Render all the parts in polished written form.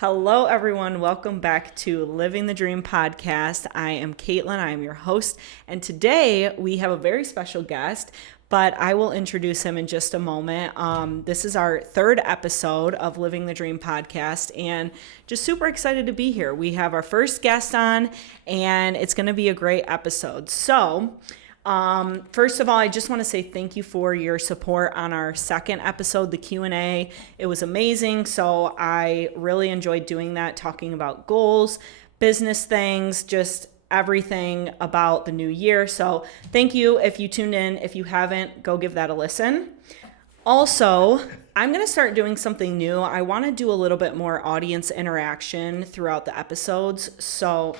Hello, everyone. Welcome back to Living the Dream podcast. I am Caitlin. I am your host. And today we have a very special guest, but I will introduce him in just a moment. This is our third episode of Living the Dream podcast, and just super excited to be here. We have our first guest on, and it's going to be a great episode. So, first of all, I just want to say thank you for your support on our second episode, the Q&A. It was amazing. So I really enjoyed doing that, talking about goals, business things, just everything about the new year. So thank you if you tuned in. If you haven't, go give that a listen. Also, I'm going to start doing something new. I want to do a little bit more audience interaction throughout the episodes. So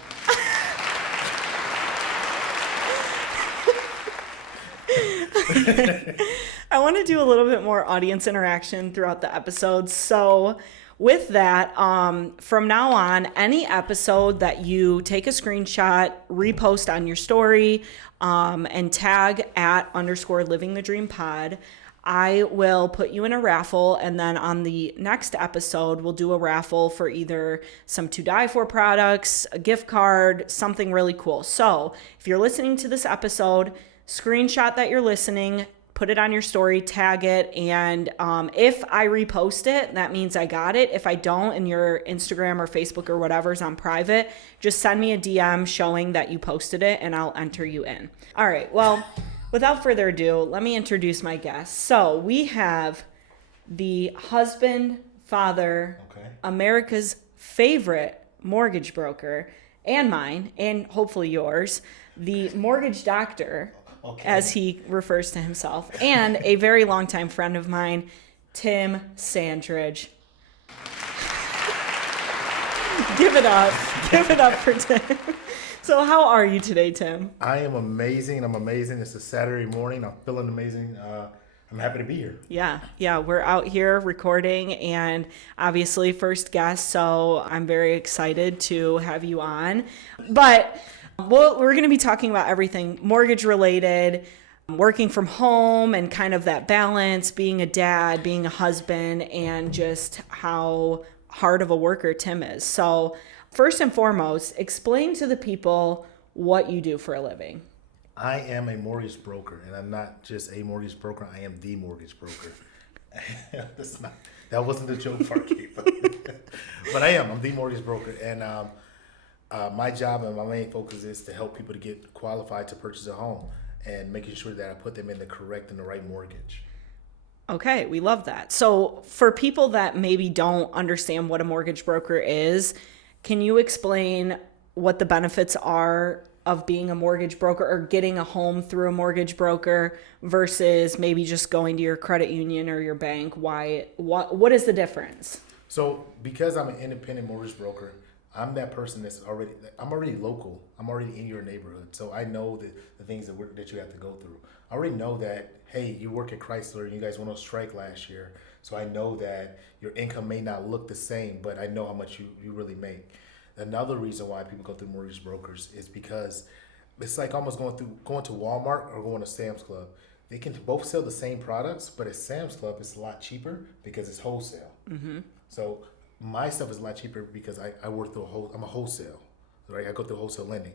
I want to do a little bit more audience interaction throughout the episodes. So with that, from now on, any episode that you take a screenshot, repost on your story, and tag @_living the dream pod, I will put you in a raffle. And then on the next episode, we'll do a raffle for either some To Die For products, a gift card, something really cool. So if you're listening to this episode, screenshot that you're listening, put it on your story, tag it, and if I repost it, that means I got it. If I don't, and your Instagram or Facebook or whatever is on private, just send me a DM showing that you posted it, and I'll enter you in. All right, well, without further ado, let me introduce my guest. So we have the husband, father, America's favorite mortgage broker, and mine, and hopefully yours, the mortgage doctor, as he refers to himself, and a very longtime friend of mine, Tim Sandridge. Give it up. Give it up for Tim. So how are you today, Tim? I am amazing. It's a Saturday morning. I'm feeling amazing. I'm happy to be here. Yeah, we're out here recording, and obviously first guest, so I'm very excited to have you on. But we're going to be talking about everything mortgage related, working from home, and kind of that balance, being a dad, being a husband, and just how hard of a worker Tim is. So first and foremost, explain to the people what you do for a living. I am a mortgage broker, and I'm not just a mortgage broker. I am the mortgage broker. That wasn't the joke part, but I am. I'm the mortgage broker, and my job and my main focus is to help people to get qualified to purchase a home and making sure that I put them in the correct and the right mortgage. Okay, we love that. So for people that maybe don't understand what a mortgage broker is, can you explain what the benefits are of being a mortgage broker or getting a home through a mortgage broker versus maybe just going to your credit union or your bank? What is the difference? So because I'm an independent mortgage broker, I'm that person I'm already local. I'm already in your neighborhood. So I know the things that you have to go through. I already know that, hey, you work at Chrysler and you guys went on strike last year. So I know that your income may not look the same, but I know how much you really make. Another reason why people go through mortgage brokers is because it's like almost going to Walmart or going to Sam's Club. They can both sell the same products, but at Sam's Club it's a lot cheaper because it's wholesale. Mm-hmm. So my stuff is a lot cheaper because I work through I'm a wholesale, right? I go through wholesale lending.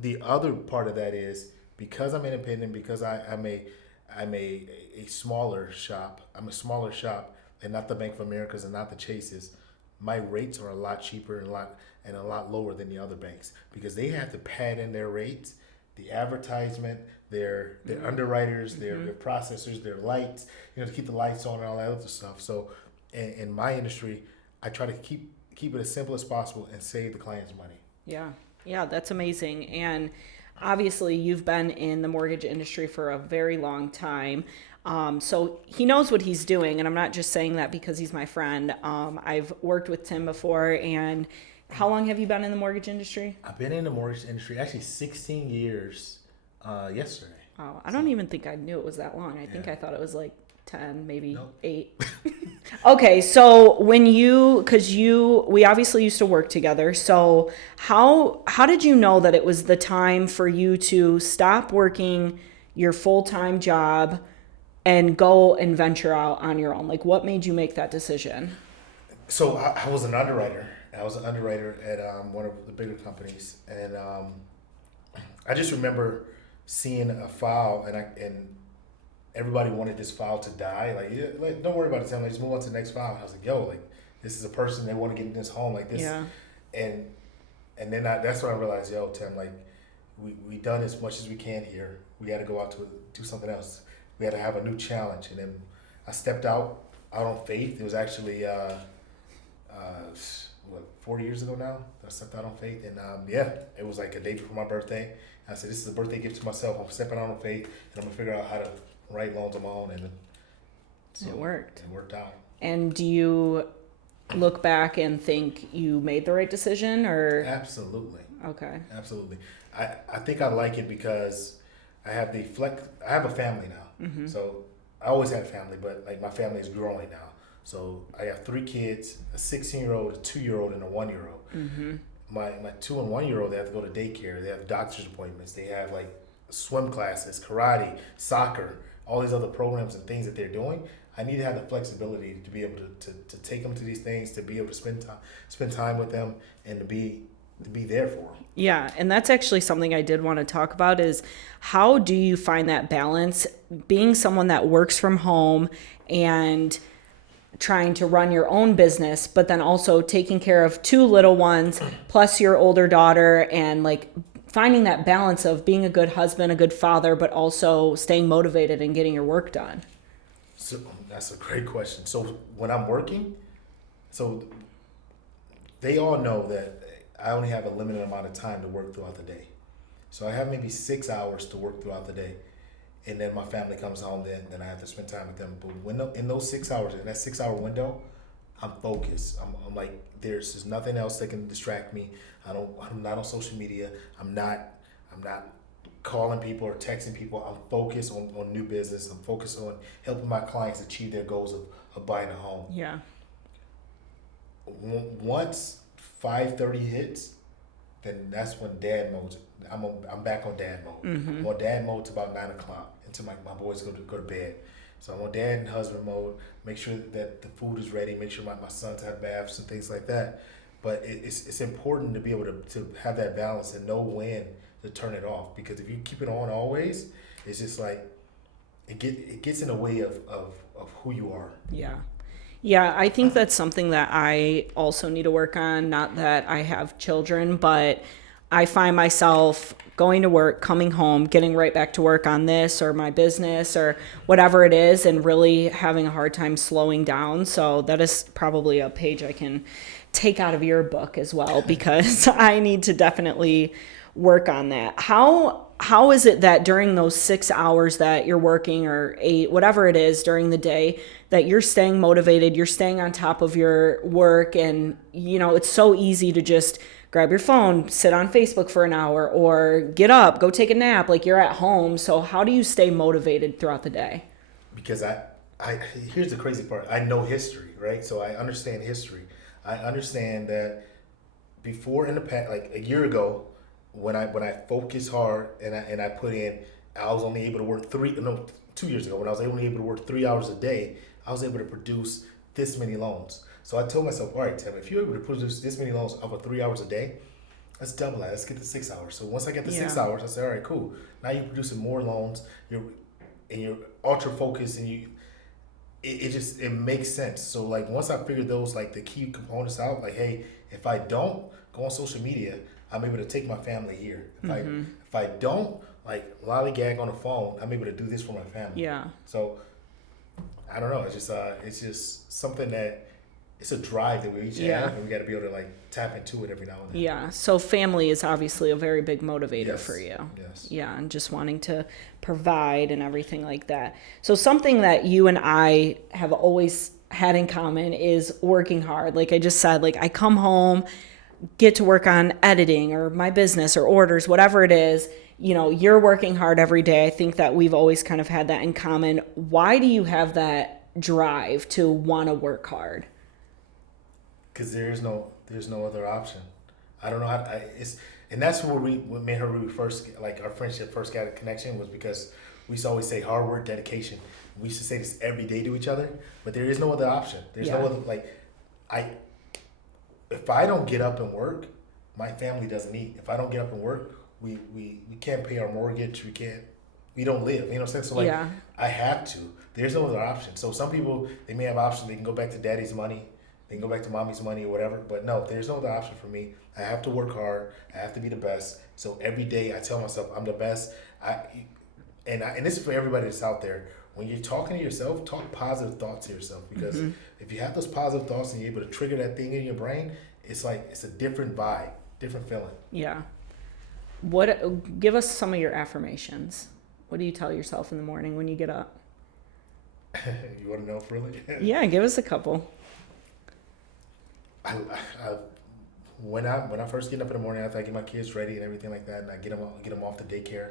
The other part of that is because I'm independent, because I'm a smaller shop. I'm a smaller shop, and not the Bank of America's and not the Chases. My rates are a lot cheaper and a lot lower than the other banks because they have to pad in their rates, the advertisement, their underwriters, their processors, their lights, to keep the lights on and all that other stuff. So in my industry, I try to keep it as simple as possible and save the client's money. Yeah, that's amazing. And obviously you've been in the mortgage industry for a very long time. So he knows what he's doing, and I'm not just saying that because he's my friend. I've worked with Tim before, and how long have you been in the mortgage industry? I've been in the mortgage industry actually 16 years yesterday. Oh, I don't even think I knew it was that long. I think I thought it was like 10, maybe Nope. 8. Okay, so we obviously used to work together. So how did you know that it was the time for you to stop working your full-time job and go and venture out on your own? Like, what made you make that decision? So I was an underwriter. I was an underwriter at one of the bigger companies, and I just remember seeing a file, and everybody wanted this file to die. Like, yeah, like don't worry about it, Tim. Like, just move on to the next file. And I was like, yo, like this is a person they want to get in this home, like this, Yeah. and then that's when I realized, yo, Tim, like we done as much as we can here. We got to go out to do something else. We had to have a new challenge, and then I stepped out on faith. It was actually what 4 years ago now. I stepped out on faith, and yeah, it was like a day before my birthday. I said, this is a birthday gift to myself. I'm stepping out on faith, and I'm gonna figure out how to write loans on my own, and so It worked. It worked out. And do you look back and think you made the right decision, or? Absolutely. Okay. Absolutely. I think I like it because I have I have a family now. Mm-hmm. So I always had a family, but like my family is growing now. So I have 3 kids, a 16-year-old, a 2-year-old, and a 1-year-old. Mm-hmm. My 2 and 1-year-old, they have to go to daycare. They have doctor's appointments. They have like swim classes, karate, soccer, all these other programs and things that they're doing. I need to have the flexibility to be able to take them to these things, to be able to spend time with them, and to be there for them. Yeah, and that's actually something I did want to talk about is how do you find that balance being someone that works from home and trying to run your own business, but then also taking care of 2 little ones plus your older daughter, and like finding that balance of being a good husband, a good father, but also staying motivated and getting your work done? So that's a great question. So when I'm working, so they all know that I only have a limited amount of time to work throughout the day. So I have maybe 6 hours to work throughout the day. And then my family comes home, then I have to spend time with them. But in those 6 hours, in that 6-hour window, I'm focused. I'm like, there's nothing else that can distract me. I'm not on social media. I'm not calling people or texting people. I'm focused on new business. I'm focused on helping my clients achieve their goals of buying a home. Yeah. Once 5:30 hits, then that's when dad mode. I'm back on dad mode. Mm-hmm. I'm on dad mode to about 9 o'clock until my boys go to bed. So I'm on dad and husband mode. Make sure that the food is ready. Make sure my sons have baths and things like that. But it's important to be able to have that balance and know when to turn it off, because if you keep it on always, it's just like it gets in the way of who you are. Yeah. Yeah, I think that's something that I also need to work on. Not that I have children, but I find myself going to work, coming home, getting right back to work on this or my business or whatever it is, and really having a hard time slowing down. So that is probably a page I can take out of your book as well, because I need to definitely work on that. How is it that during those 6 hours that you're working, or 8, whatever it is during the day, that you're staying motivated, you're staying on top of your work? And, it's so easy to just grab your phone, sit on Facebook for an hour, or get up, go take a nap, like you're at home. So how do you stay motivated throughout the day? Because I here's the crazy part. I know history, right? So I understand history. I understand that before, in the past, like a year ago, when I focused hard and I put in, I was only able to work 2 years ago, when I was only able to work 3 hours a day, I was able to produce this many loans. So I told myself, all right, Tim, if you're able to produce this many loans over 3 hours a day, let's double that. Let's get to 6 hours. So once I get to 6 hours, I said, all right, cool. Now you're producing more loans. You're ultra focused, and it makes sense. So like once I figured those, like the key components out, like, hey, if I don't go on social media, I'm able to take my family here. If I don't like lollygag on the phone, I'm able to do this for my family. Yeah. So I don't know. It's just something that it's a drive that we each have, and we got to be able to like tap into it every now and then. Yeah. So family is obviously a very big motivator for you. Yes. Yeah. And just wanting to provide and everything like that. So something that you and I have always had in common is working hard. Like I just said, like I come home, get to work on editing or my business or orders, whatever it is, you're working hard every day. I think that we've always kind of had that in common. Why do you have that drive to want to work hard? Because there's no other option. I don't know how and that's where we made her, we first, like our friendship first got a connection, was because we used to always say hard work, dedication. We used to say this every day to each other, but there is no other option. There's no other, like, if I don't get up and work, my family doesn't eat. If I don't get up and work, we can't pay our mortgage. We don't live. You know what I'm saying? So like, Yeah. I have to. There's no other option. So some people, they may have options. They can go back to daddy's money. They can go back to mommy's money or whatever. But no, there's no other option for me. I have to work hard. I have to be the best. So every day I tell myself I'm the best. And this is for everybody that's out there. When you're talking to yourself, talk positive thoughts to yourself, because if you have those positive thoughts and you're able to trigger that thing in your brain, it's like it's a different vibe, different feeling. Yeah. Give us some of your affirmations. What do you tell yourself in the morning when you get up? You want to know, really? Yeah, give us a couple. When I first get up in the morning, after I get my kids ready and everything like that, and I get them off to daycare,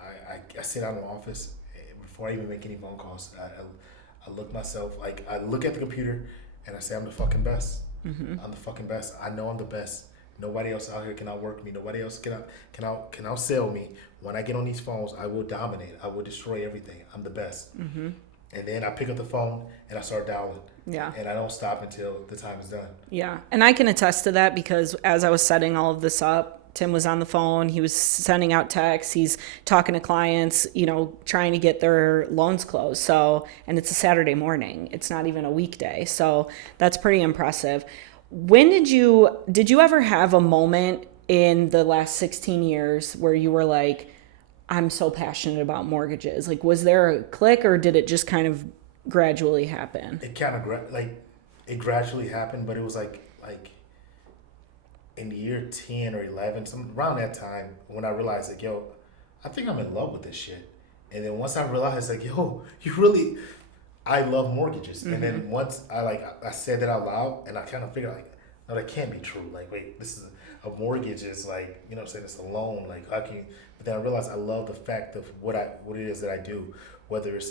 I sit out in the office before I even make any phone calls. I look myself, like, I look at the computer and I say I'm the fucking best. I'm the fucking best. I know I'm the best. Nobody else out here can outwork me. Nobody else can outsell me. When I get on these phones, I will dominate. I will destroy everything. I'm the best. And then I pick up the phone and I start dialing. Yeah. And I don't stop until the time is done. Yeah. And I can attest to that, because as I was setting all of this up, Tim was on the phone. He was sending out texts. He's talking to clients, trying to get their loans closed. So, and it's a Saturday morning. It's not even a weekday. So that's pretty impressive. When did you ever have a moment in the last 16 years where you were like, I'm so passionate about mortgages? Like, was there a click, or did it just kind of gradually happen? It kind of it gradually happened, but it was like in the year 10 or 11, around that time, when I realized, like, yo, I think I'm in love with this shit. And then once I realized, like, yo, I love mortgages. And then once I said that out loud, and I kind of figured, like, no, that can't be true. Like, wait, this is a mortgage is like, you know what I'm saying, it's a loan. Like, how can you? But then I realized I love the fact of what it is that I do, whether it's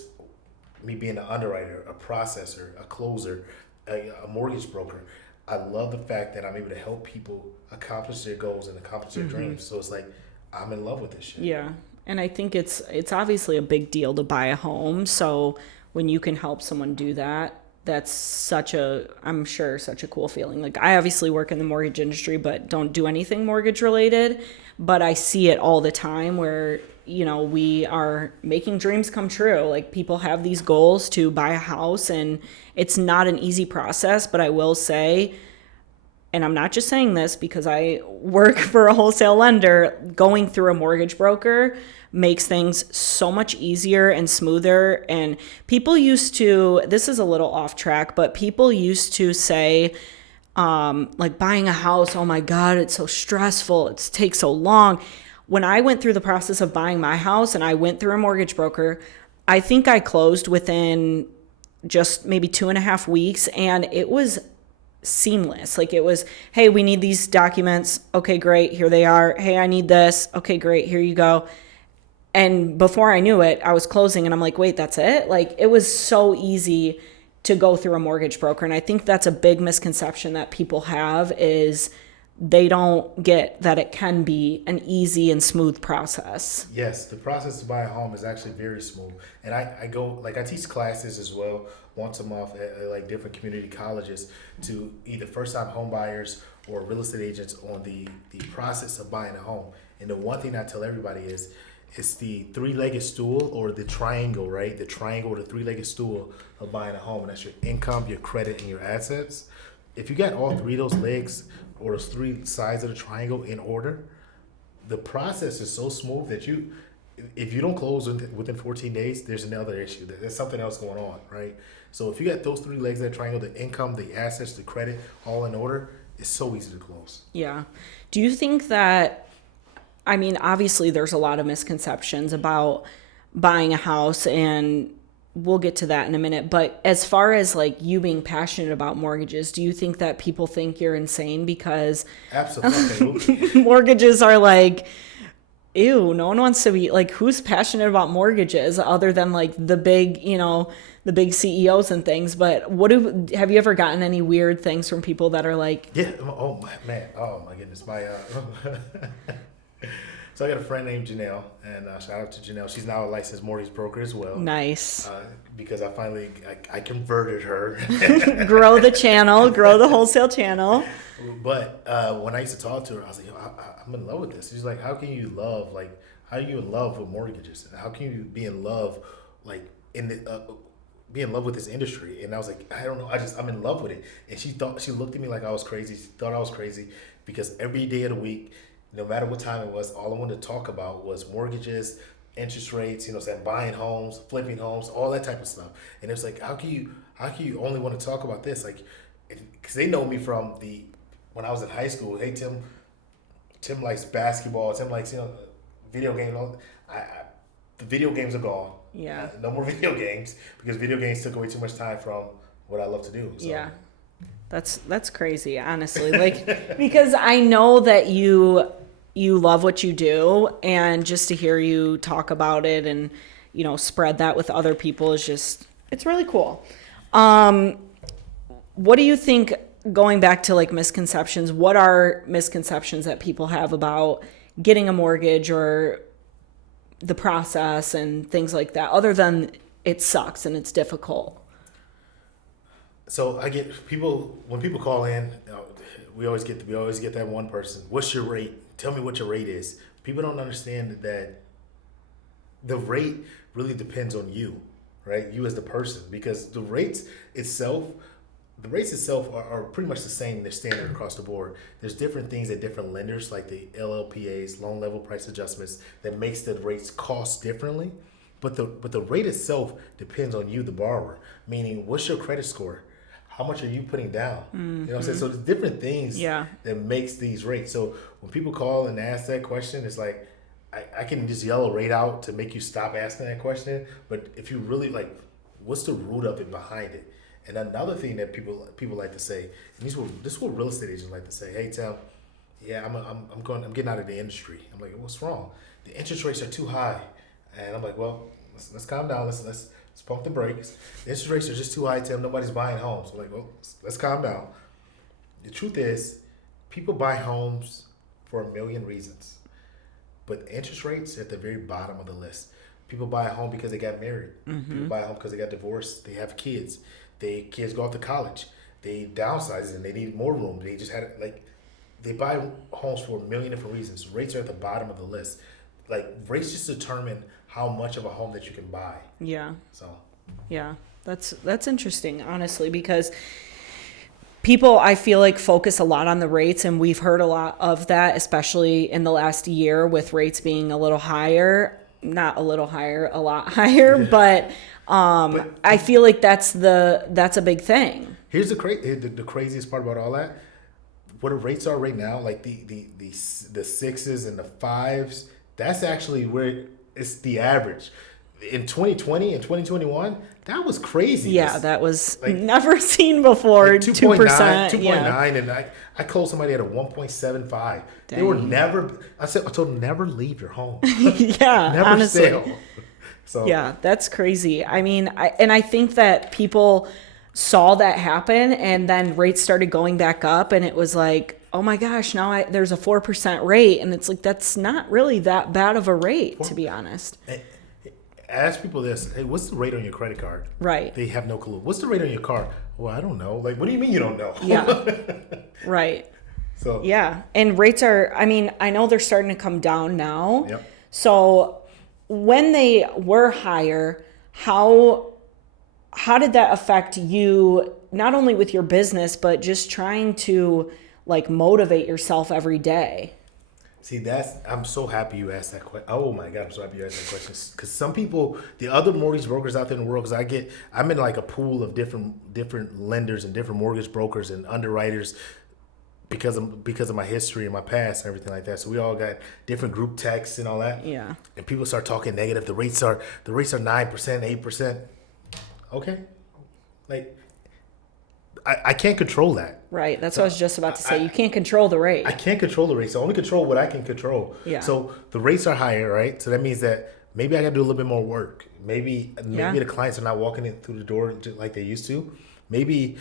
me being an underwriter, a processor, a closer, a mortgage broker. I love the fact that I'm able to help people accomplish their goals and accomplish their dreams. So it's like, I'm in love with this shit. Yeah. And I think it's obviously a big deal to buy a home. So when you can help someone do that, that's I'm sure such a cool feeling. Like, I obviously work in the mortgage industry, but don't do anything mortgage related. But I see it all the time where, we are making dreams come true. Like, people have these goals to buy a house, and it's not an easy process. But I will say, and I'm not just saying this because I work for a wholesale lender, going through a mortgage broker makes things so much easier and smoother. And people used to, this is a little off track, but people used to say, like, buying a house, oh my God, it's so stressful, it takes so long. When I went through the process of buying my house and I went through a mortgage broker, I think I closed within just maybe 2.5 weeks, and it was seamless. Like, it was, hey, we need these documents. Okay, great. Here they are. Hey, I need this. Okay, great. Here you go. And before I knew it, I was closing, and I'm like, wait, that's it? Like, it was so easy to go through a mortgage broker. And I think that's a big misconception that people have, is they don't get that it can be an easy and smooth process. Yes, the process to buy a home is actually very smooth. And I teach classes as well once a month at like different community colleges to either first-time home buyers or real estate agents on the process of buying a home. And the one thing I tell everybody is, it's the three-legged stool, or the triangle, right? The triangle or the three-legged stool of buying a home. And that's your income, your credit, and your assets. If you got all three of those legs, or those three sides of the triangle in order, the process is so smooth that if you don't close within 14 days, there's another issue. There's something else going on, right? So if you got those three legs of the triangle, the income, the assets, the credit, all in order, it's so easy to close. Yeah. Do you think that, I mean, obviously there's a lot of misconceptions about buying a house, and we'll get to that in a minute. But as far as like you being passionate about mortgages, do you think that people think you're insane because absolutely mortgages are like, ew, no one wants to be like, who's passionate about mortgages other than like the big, the big CEOs and things? But have you ever gotten any weird things from people that are like, yeah, oh man, oh my goodness, So I got a friend named Janelle, and shout out to Janelle. She's now a licensed mortgage broker as well. Nice. Because I finally I converted her. Grow the channel, grow the wholesale channel. But when I used to talk to her, I was like, I'm in love with this. She's like, how can you love, like, how are you in love with mortgages? How can you be in love, like, be in love with this industry? And I was like, I don't know. I'm in love with it. And she looked at me like I was crazy. She thought I was crazy because every day of the week, no matter what time it was, all I wanted to talk about was mortgages, interest rates, saying buying homes, flipping homes, all that type of stuff. And it was like, how can you only want to talk about this? Like, because they know me from when I was in high school. Hey, Tim likes basketball. Tim likes, video games. The video games are gone. Yeah. No more video games because video games took away too much time from what I love to do. So. Yeah. That's crazy, honestly. Like, because I know that you love what you do, and just to hear you talk about it and, spread that with other people is just, it's really cool. What do you think, going back to like misconceptions, what are misconceptions that people have about getting a mortgage or the process and things like that, other than it sucks and it's difficult? So I get when people call in, we always get that one person. What's your rate? Tell me what your rate is. People don't understand that the rate really depends on you, right? You as the person, because the rates itself are pretty much the same. They're standard across the board. There's different things that different lenders, like the LLPAs, loan level price adjustments, that makes the rates cost differently. But the rate itself depends on you, the borrower. Meaning, what's your credit score? How much are you putting down? You know what I'm saying? So there's different things that makes these rates. So when people call and ask that question, it's like, I can just yell a rate out to make you stop asking that question. But if you really like, what's the root of it behind it? And another thing that people like to say, and this is what real estate agents like to say. Hey, Tim, yeah, I'm getting out of the industry. I'm like, what's wrong? The interest rates are too high. And I'm like, well, let's calm down. Let's pump the brakes. The interest rates are just too high, Tim. Nobody's buying homes. I'm like, well, let's calm down. The truth is, people buy homes for a million reasons. But interest rates are at the very bottom of the list. People buy a home because they got married. People buy a home because they got divorced. They have kids. Kids go off to college. They downsize and they need more room. They just had they buy homes for a million different reasons. Rates are at the bottom of the list. Like, rates just determine how much of a home that you can buy. Yeah. So. Yeah, that's interesting, honestly, because people, I feel like, focus a lot on the rates, and we've heard a lot of that, especially in the last year with rates being a little higher. Not a little higher, a lot higher, yeah. But I feel like that's a big thing. Here's the craziest part about all that. What the rates are right now, like the sixes and the fives, that's actually where it's the average. In 2020 and 2021, that was crazy. Yeah, that was never seen before. Like 2%, 2.9, and I called somebody at a 1.75. Dang. They were never. I told them, never leave your home. Yeah, never honestly. sell. So yeah, that's crazy. I mean, I think that people saw that happen, and then rates started going back up, and it was like, oh my gosh, now there's a 4% rate, and it's like, that's not really that bad of a rate, to be honest. Ask people this: hey, what's the rate on your credit card? Right. They have no clue. What's the rate on your car? Well, I don't know. Like, what do you mean you don't know? Yeah. Right. So. Yeah, and rates are. I mean, I know they're starting to come down now. Yep. So when they were higher, how did that affect you? Not only with your business, but just trying to motivate yourself every day. See, I'm so happy you asked that question. Oh my God, I'm so happy you asked that question. Because some people, the other mortgage brokers out there in the world, because I'm in a pool of different lenders and different mortgage brokers and underwriters because of my history and my past and everything like that. So we all got different group texts and all that. Yeah. And people start talking negative. The rates are 9%, 8%. Okay. I can't control that. Right. That's what I was just about to say. You can't control the rate. I can't control the rates. I only control what I can control. Yeah. So the rates are higher, right? So that means that maybe I got to do a little bit more work. Maybe the clients are not walking in through the door like they used to. Maybe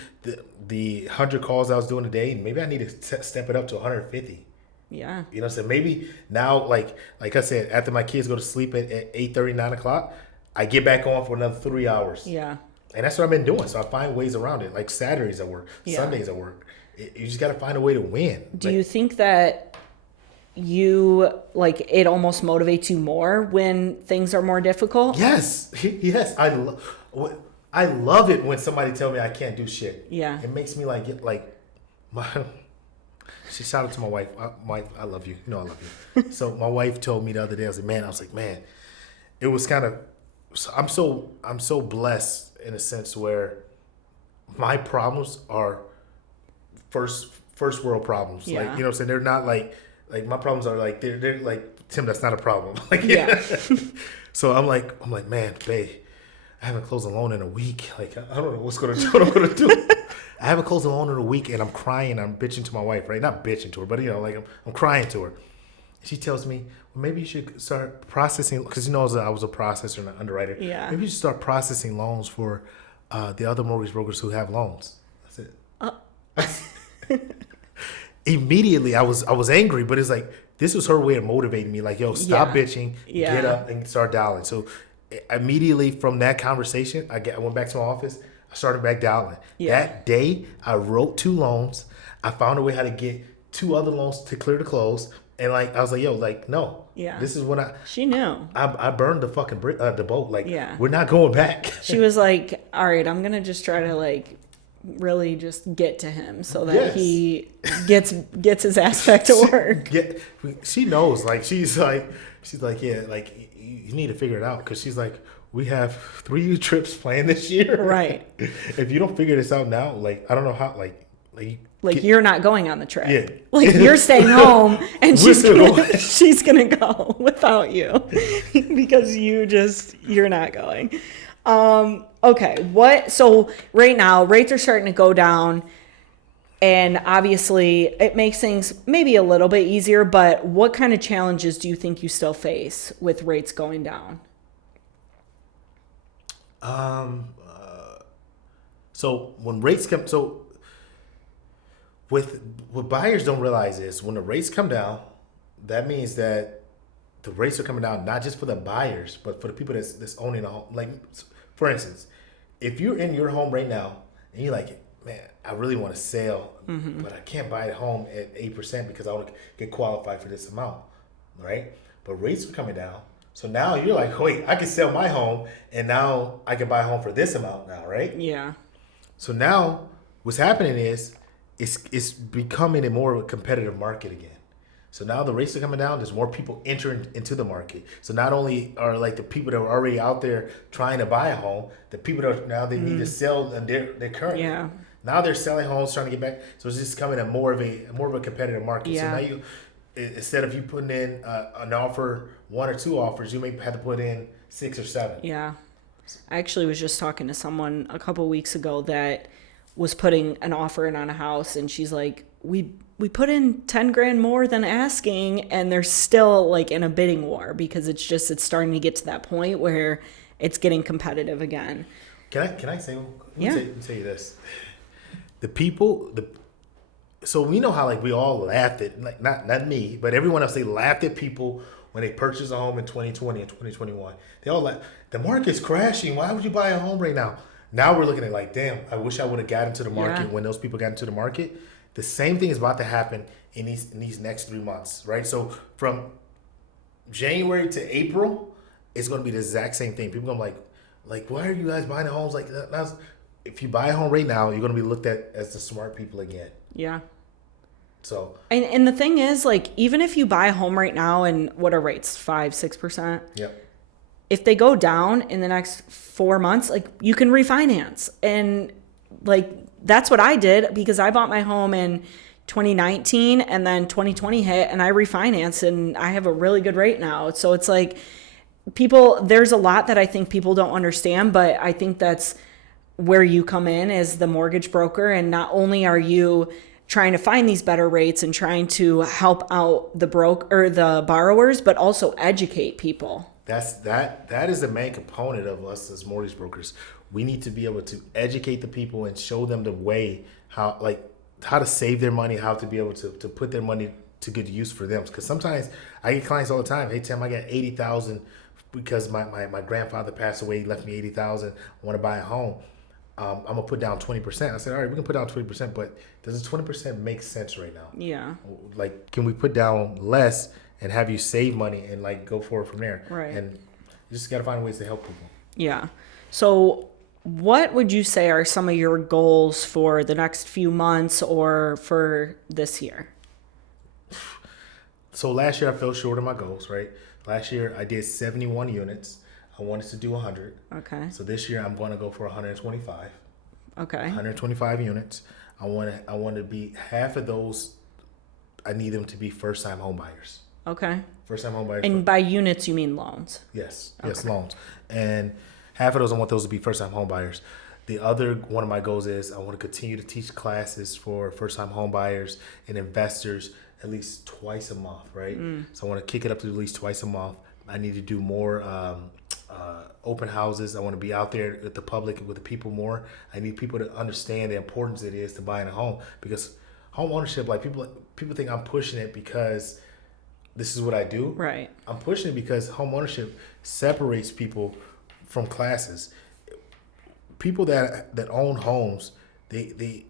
the 100 calls I was doing a day, maybe I need to step it up to 150. Yeah. You know what I'm saying? Maybe now, like I said, after my kids go to sleep at 8:30, 9 o'clock, I get back on for another 3 hours. Yeah. And that's what I've been doing. So I find ways around it. Like Saturdays at work, Yeah. Sundays at work. You just got to find a way to win. Do you think that you, like, it almost motivates you more when things are more difficult? Yes. Yes. I love it when somebody tell me I can't do shit. Yeah. It makes me like my. Shout out to my wife. I love you. You know I love you. So my wife told me the other day, I was like, man, it was kind of. I'm so blessed in a sense where my problems are first world problems. Yeah. Like, you know what I'm saying? They're not like my problems are like they're like, Tim, that's not a problem. Like, Yeah. So I'm like, man, babe, I haven't closed a loan in a week. Like, I don't know what I'm gonna do. I haven't closed a loan in a week, and I'm crying. I'm bitching to my wife, right? Not bitching to her, but like I'm crying to her. She tells me, well, maybe you should start processing, because I was a processor and an underwriter. Yeah. Maybe you should start processing loans for the other mortgage brokers who have loans. That's it. Immediately, I was angry, but it's like, this was her way of motivating me. Like, yo, stop bitching, get up and start dialing. So immediately from that conversation, I went back to my office. I started back dialing. Yeah. That day, I wrote 2 loans. I found a way how to get 2 other loans to clear the close. And like, I was like, yo, like, no. Yeah. This is when She knew. I burned the fucking the boat. Like, Yeah. we're not going back. She was like, all right, I'm going to just try to, like, really just get to him so that he gets his ass back to work. Yeah, she knows. Like, she's like, yeah, like, you need to figure it out, because she's like, we have 3 trips planned this year. Right. If you don't figure this out now, like, I don't know how, like you're not going on the trip. Yeah. Like, you're staying home, and she's gonna gonna go without you because you're not going. Okay. So right now rates are starting to go down, and obviously it makes things maybe a little bit easier, but what kind of challenges do you think you still face with rates going down? So when rates come, what buyers don't realize is when the rates come down, that means that the rates are coming down not just for the buyers, but for the people that's owning a home. Like, for instance, if you're in your home right now and you're like, man, I really want to sell, but I can't buy a home at 8% because I want to get qualified for this amount, right? But rates are coming down. So now you're like, wait, I can sell my home, and now I can buy a home for this amount now, right? Yeah. So now what's happening is it's becoming a more competitive market again. So now the rates are coming down. There's more people entering into the market. So not only are like the people that are already out there trying to buy a home, the people that are now they need to sell their current. Yeah. Now they're selling homes, trying to get back. So it's just becoming a more of a competitive market. Yeah. So now instead of you putting in an offer, 1 or 2 offers, you may have to put in 6 or 7. Yeah. I actually was just talking to someone a couple weeks ago that was putting an offer in on a house, and she's like, we put in 10 grand more than asking, and they're still like in a bidding war because it's starting to get to that point where it's getting competitive again. Can I say? Yeah. Let me tell you this. So we know how like we all laughed at, like not me, but everyone else, they laughed at people when they purchased a home in 2020 and 2021. They all like, the market's crashing. Why would you buy a home right now? Now we're looking at like, damn, I wish I would have got into the market when those people got into the market. The same thing is about to happen in these next 3 months, right? So from January to April, it's going to be the exact same thing. People are going to like, why are you guys buying homes like that? If you buy a home right now, you're going to be looked at as the smart people again. Yeah. So. And the thing is, like, even if you buy a home right now and what are rates, 5-6%? Yep. If they go down in the next 4 months, like, you can refinance. And like, that's what I did because I bought my home in 2019 and then 2020 hit and I refinanced and I have a really good rate now. So it's like there's a lot that I think people don't understand, but I think that's where you come in as the mortgage broker. And not only are you trying to find these better rates and trying to help out the borrowers, but also educate people. That is the main component of us as mortgage brokers. We need to be able to educate the people and show them the way how to save their money, how to be able to put their money to good use for them. Because sometimes I get clients all the time. Hey Tim, I got 80,000 because my grandfather passed away. He left me 80,000. I want to buy a home. I'm gonna put down 20%. I said, all right, we can put down 20%, but does the 20% make sense right now? Yeah. Like, can we put down less and have you save money and like go forward from there? Right. And you just gotta find ways to help people. Yeah. So what would you say are some of your goals for the next few months or for this year? So last year I fell short of my goals, right? Last year I did 71 units. I wanted to do 100. Okay. So this year I'm going to go for 125. Okay. 125 units. I want to be half of those. I need them to be first time home buyers. Okay. First time home buyers. And by units you mean loans? Yes. Okay. Yes, loans. And half of those I want those to be first time home buyers. The other one of my goals is I want to continue to teach classes for first time home buyers and investors at least twice a month, right? So I want to kick it up to at least twice a month. I need to do more open houses. I want to be out there with the public, with the people more. I need people to understand the importance it is to buying a home, because home ownership, like people think I'm pushing it because this is what I do. Right. I'm pushing it because home ownership separates people from classes. People that own homes, they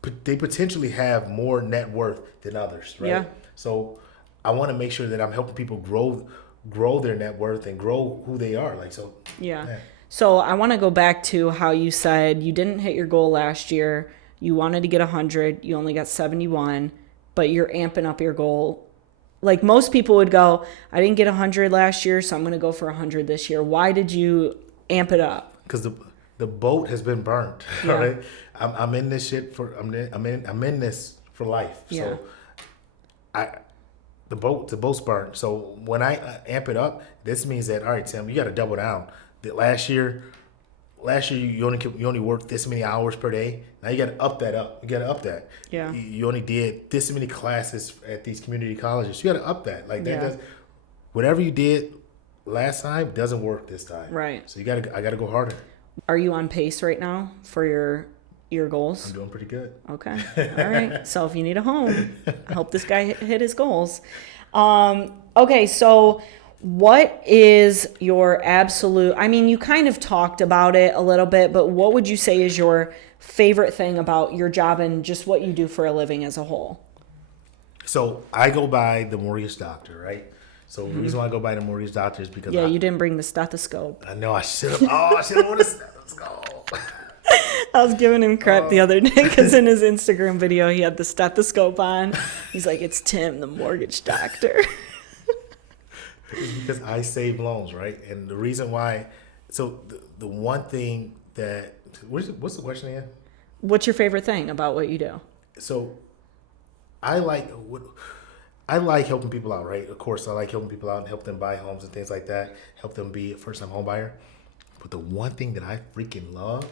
potentially have more net worth than others, right? Yeah. So I want to make sure that I'm helping people grow their net worth and grow who they are. Like, so. Yeah. Man. So I want to go back to how you said you didn't hit your goal last year. You wanted to get 100. You only got 71, but you're amping up your goal. Like most people would go, I didn't get 100 last year, so I'm going to go for 100 this year. Why did you amp it up? Because the boat has been burnt. Yeah. Right? I'm in this shit for I'm in this for life. Yeah. So the boat's burnt. So when I amp it up, this means that, all right, Tim, you got to double down. That last year you only worked this many hours per day. Now you got to up that. You got to up that. Yeah. You only did this many classes at these community colleges. You got to up that. Like that. Yeah. Whatever you did last time doesn't work this time. Right. So I got to go harder. Are you on pace right now for your goals? I'm doing pretty good. Okay. All right. So if you need a home, I hope this guy hit his goals. Okay. So what is your absolute, I mean, you kind of talked about it a little bit, but what would you say is your favorite thing about your job and just what you do for a living as a whole? So I go by the mortgage doctor, right? So the reason why I go by the mortgage doctor is because you didn't bring the stethoscope. I know I should have. Oh, I should have worn a stethoscope. I was giving him crap the other day because in his Instagram video, he had the stethoscope on. He's like, it's Tim, the mortgage doctor. It's because I save loans, right? And the reason why, so the one thing that, what's the question again? What's your favorite thing about what you do? So I like helping people out, right? Of course, I like helping people out and help them buy homes and things like that, help them be a first-time home buyer. But the one thing that I freaking love,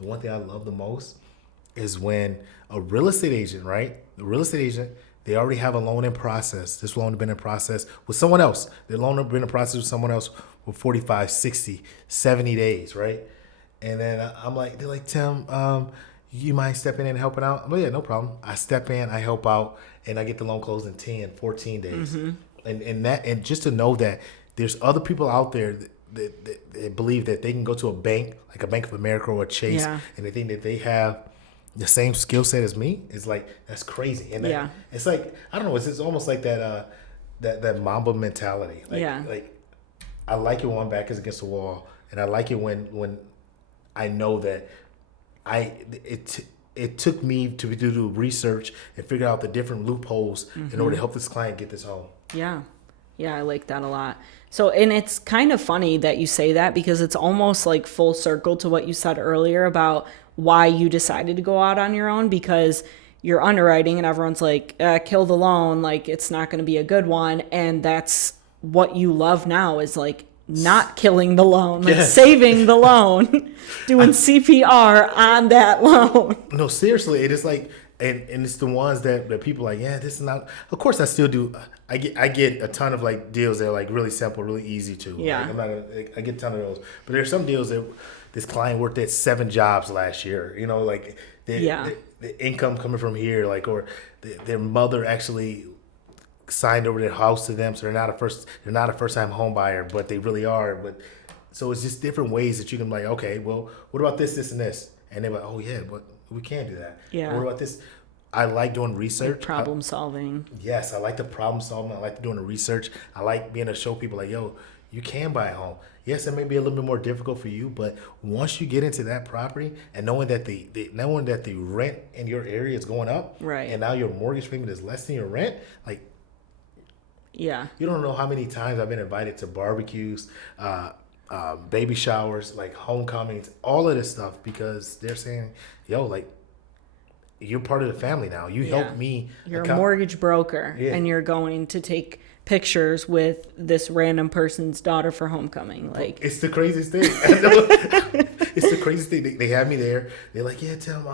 the one thing I love the most is when a real estate agent, right? The real estate agent, they already have a loan in process. This loan has been in process with someone else. Their loan has been in process with someone else for 45, 60, 70 days, right? And then they're like, Tim, you mind stepping in and helping out? I'm like, yeah, no problem. I step in, I help out, and I get the loan closed in 10, 14 days. Mm-hmm. And just to know that there's other people out there that believe that they can go to a bank, like a Bank of America or a Chase, and they think that they have the same skill set as me. It's like, that's crazy. And it's like, I don't know, it's almost like that Mamba mentality. Like I like it when my back is against the wall, and I like it when I know that it took me to do research and figure out the different loopholes in order to help this client get this home. Yeah, I like that a lot. So, and it's kind of funny that you say that because it's almost like full circle to what you said earlier about why you decided to go out on your own, because you're underwriting and everyone's like, kill the loan, like it's not going to be a good one. And that's what you love now is like not killing the loan, like saving the loan, doing CPR on that loan. No, seriously, it is like, and it's the ones that people are like, yeah, this is not. Of course, I still do. I get a ton of like deals that are like really simple, really easy to. Yeah. I get a ton of those, but there's some deals that this client worked at 7 jobs last year. You know, like the income coming from here, like, or their mother actually signed over their house to them, so they're not a first time home buyer, but they really are. But so it's just different ways that you can be like, okay, well, what about this, and this? And they're like, oh yeah, but we can't do that. Yeah. What about this? I like doing research. Problem solving. Yes, I like the problem solving. I like doing the research. I like being able to show people like, yo, you can buy a home. Yes, it may be a little bit more difficult for you, but once you get into that property and knowing that the rent in your area is going up, right, and now your mortgage payment is less than your rent, like, yeah, you don't know how many times I've been invited to barbecues, baby showers, like homecomings, all of this stuff because they're saying, yo, like, you're part of the family now. You help me. You're a mortgage broker, and you're going to take pictures with this random person's daughter for homecoming. Like, it's the craziest thing. It's the craziest thing. They have me there. They're like, yeah, Tim,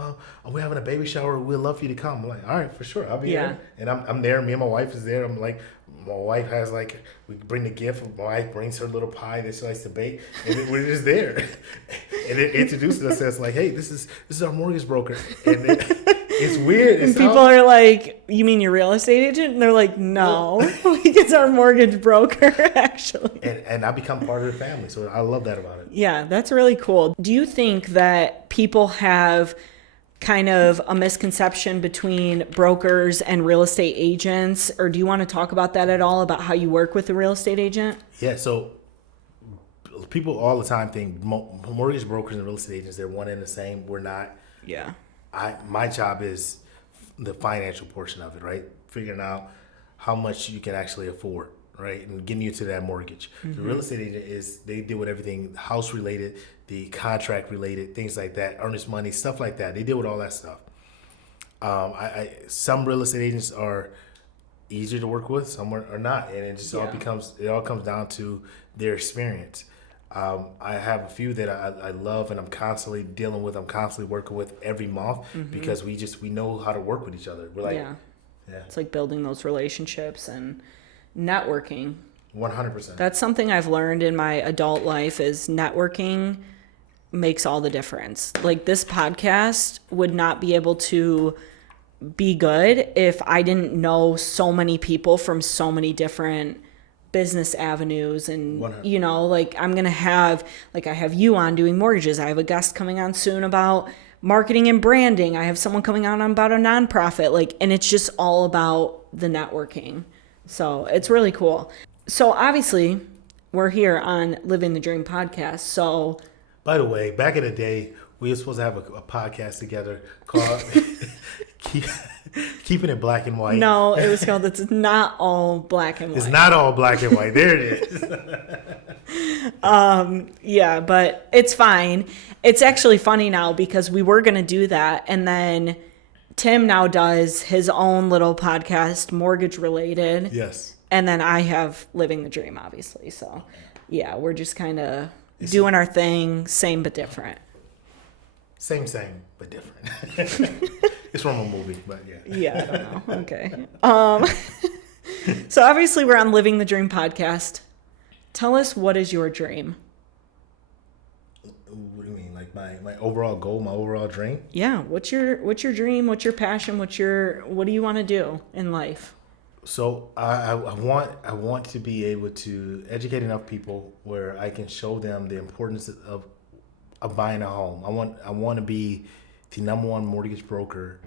we're having a baby shower. We'd love for you to come. I'm like, all right, for sure. I'll be there. And I'm there. Me and my wife is there. I'm like, my wife has like, we bring the gift. My wife brings her little pie that she likes to bake, and we're just there. And it introduces us as like, hey, this is our mortgage broker. And it's weird. And people are like, you mean your real estate agent? And they're like, no, like, it's our mortgage broker, actually. And I become part of the family. So I love that about it. Yeah, that's really cool. Do you think that people have kind of a misconception between brokers and real estate agents? Or do you want to talk about that at all, about how you work with a real estate agent? Yeah, so people all the time think mortgage brokers and real estate agents, they're one and the same. We're not. Yeah. My job is the financial portion of it, right? Figuring out how much you can actually afford, right? And getting you to that mortgage. Mm-hmm. The real estate agent they deal with everything house related, the contract related, things like that, earnest money, stuff like that. They deal with all that stuff. Some real estate agents are easier to work with, some are not, and it just all comes down to their experience. I have a few that I love and I'm constantly dealing with. I'm constantly working with every month because we know how to work with each other. We're like, yeah. It's like building those relationships and networking. 100%. That's something I've learned in my adult life is networking makes all the difference. Like, this podcast would not be able to be good if I didn't know so many people from so many different business avenues. And 100. you know, like, I'm gonna have, like, I have you on doing mortgages. I have a guest coming on soon about marketing and branding. I have someone coming on about a nonprofit, like, and it's just all about the networking. So it's really cool. So obviously we're here on Living the Dream podcast. So, by the way, back in the day, we were supposed to have a podcast together called Keeping It Black and White. No, it was called It's Not All Black and White. It's not all black and white. There it is. Yeah, but it's fine. It's actually funny now because we were going to do that. And then Tim now does his own little podcast, mortgage related. Yes. And then I have Living the Dream, obviously. So, yeah, we're just kind of doing our thing, same but different. Same, but different. It's from a movie, but yeah. Yeah, I don't know. Okay. So obviously we're on Living the Dream podcast. Tell us, what is your dream? What do you mean? Like my overall goal, my overall dream? Yeah. What's your dream? What's your passion? What do you want to do in life? So I want to be able to educate enough people where I can show them the importance of buying a home. I want to be the number one mortgage broker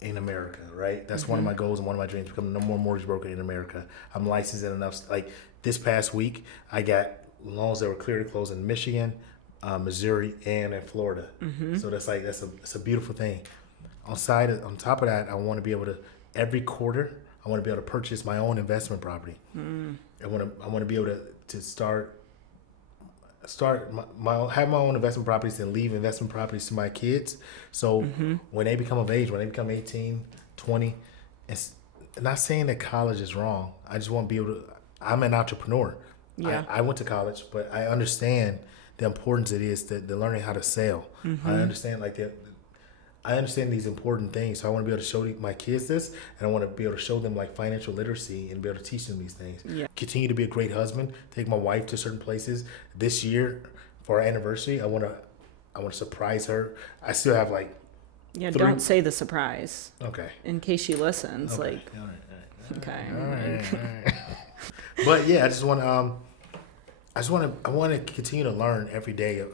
in America, right? That's one of my goals and one of my dreams, become the number one mortgage broker in America. I'm licensed in enough. Like, this past week, I got loans that were clear to close in Michigan, Missouri, and in Florida. So that's a beautiful thing. On top of that, I want to be able to, every quarter, I want to be able to purchase my own investment property. I want to be able to start have my own investment properties and leave investment properties to my kids. So when they become of age, when they become 18, 20, it's not saying that college is wrong. I just want to be able to, I'm an entrepreneur. Yeah. I went to college, but I understand the importance it is to learning how to sell. I understand these important things. So I want to be able to show my kids this, and I want to be able to show them like financial literacy and be able to teach them these things. Yeah. Continue to be a great husband, take my wife to certain places. This year for our anniversary, I want to surprise her. I still have like don't say the surprise. Okay. In case she listens, Okay. like. All right. Okay. All right. But yeah, I want to continue to learn every day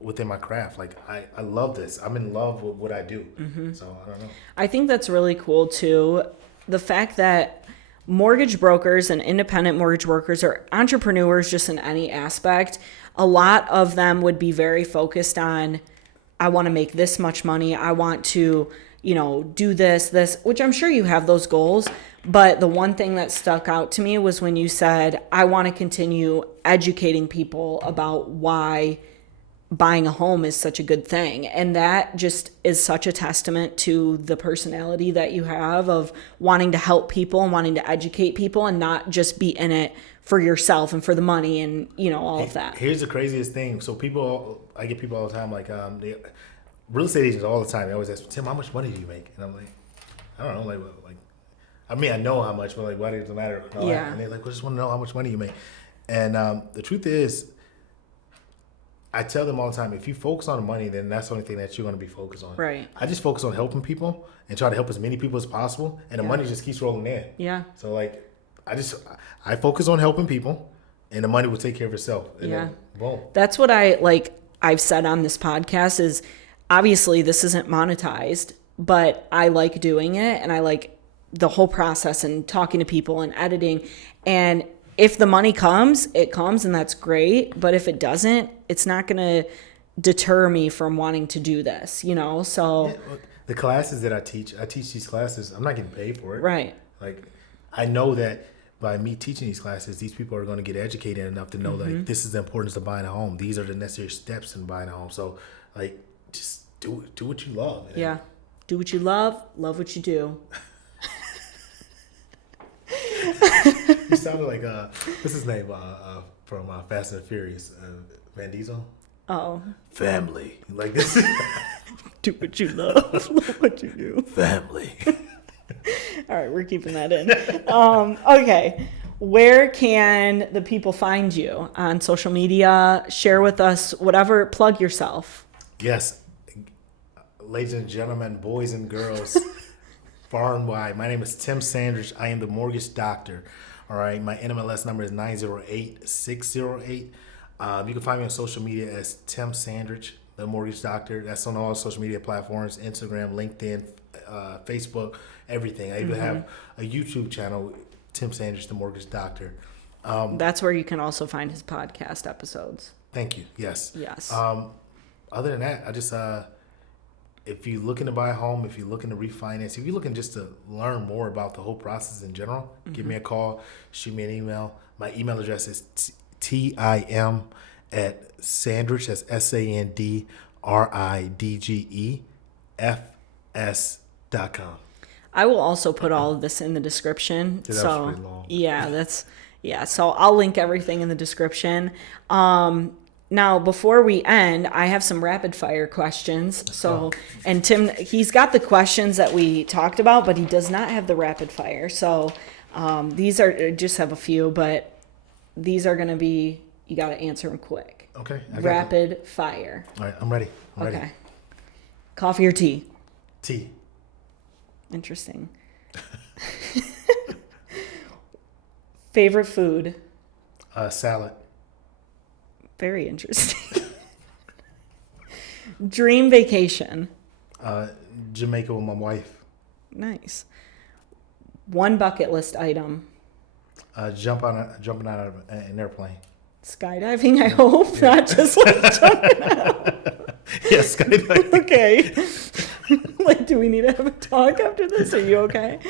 within my craft. Like I love this. I'm in love with what I do. So I don't know. I think that's really cool too. The fact that mortgage brokers and independent mortgage brokers or entrepreneurs just in any aspect, a lot of them would be very focused on, I want to make this much money. I want to, do this, which I'm sure you have those goals. But the one thing that stuck out to me was when you said, I want to continue educating people about why buying a home is such a good thing. And that just is such a testament to the personality that you have of wanting to help people and wanting to educate people and not just be in it for yourself and for the money and, all of that. Here's the craziest thing. So I get people all the time, like, real estate agents all the time. They always ask me, Tim, how much money do you make? And I'm like, I don't know, I mean, I know how much, but like, why does it matter? Yeah. And they're like, we just want to know how much money you make. And the truth is, I tell them all the time, if you focus on the money, then that's the only thing that you're going to be focused on. Right. I just focus on helping people and try to help as many people as possible, and the money just keeps rolling in. Yeah. So like, I focus on helping people, and the money will take care of itself. And then, boom. That's what I've said on this podcast is, obviously this isn't monetized, but I like doing it and I like the whole process and talking to people and editing. And if the money comes, it comes and that's great. But if it doesn't, it's not going to deter me from wanting to do this, so. Yeah, the classes that I teach these classes, I'm not getting paid for it. Right. Like, I know that by me teaching these classes, these people are going to get educated enough to know, like, this is the importance of buying a home. These are the necessary steps in buying a home. So, like, just do what you love. Man. Yeah. Do what you love what you do. You sounded like what's his name from Fast and the Furious, Van Diesel. Oh, family like this. Do what you love what you do. Family. All right, we're keeping that in. Okay, where can the people find you on social media? Share with us whatever. Plug yourself. Yes, ladies and gentlemen, boys and girls. Far and wide. My name is Tim Sandridge. I am the mortgage doctor. All right. My NMLS number is 908608. You can find me on social media as Tim Sandridge, the mortgage doctor. That's on all social media platforms: Instagram, LinkedIn, Facebook, everything. I even have a YouTube channel, Tim Sandridge, the mortgage doctor. That's where you can also find his podcast episodes. Thank you. Yes. Yes. Other than that, I just if you're looking to buy a home, if you're looking to refinance, if you're looking just to learn more about the whole process in general, give me a call, shoot me an email. My email address is tim@Sandridge, that's SANDRIDGEFS.com. I will also put all of this in the description. That was pretty long. Yeah, so I'll link everything in the description. Now, before we end, I have some rapid fire questions. And Tim, he's got the questions that we talked about, but he does not have the rapid fire. So these are, just have a few, but these are going to be, you got to answer them quick. Okay. Rapid fire. All right, I'm ready. Okay. Coffee or tea? Tea. Interesting. Favorite food? Salad. Very interesting. Dream vacation? Jamaica with my wife. Nice. One bucket list item? Jumping out of an airplane. Skydiving, I hope, not just like jumping out. Yeah, skydiving. Okay. Like, do we need to have a talk after this? Are you okay?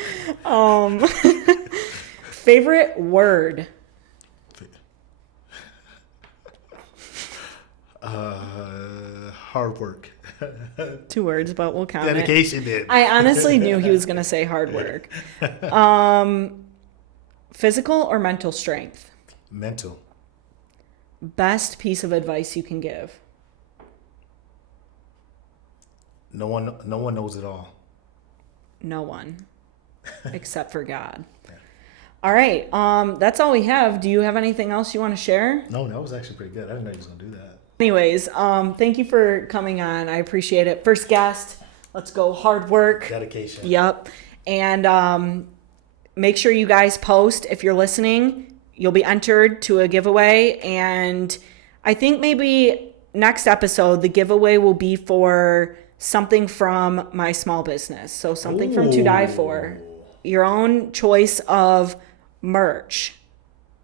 Favorite word? Hard work. 2 words, but we'll count Dedication it. did. I honestly knew he was going to say hard work. Physical or mental strength? Mental. Best piece of advice you can give? No one knows it all. No one, except for God. Yeah. All right. That's all we have. Do you have anything else you want to share? No, that was actually pretty good. I didn't know you was going to do that. Anyways, thank you for coming on. I appreciate it. First guest. Let's go. Hard work. Dedication. Yep. And make sure you guys post. If you're listening, you'll be entered to a giveaway. And I think maybe next episode, the giveaway will be for something from my small business. So something from To Die For. Your own choice of merch.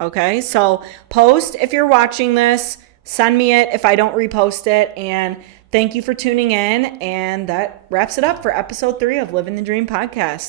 Okay, so post if you're watching this. Send me it if I don't repost it. And thank you for tuning in. And that wraps it up for episode 3 of Living the Dream podcast.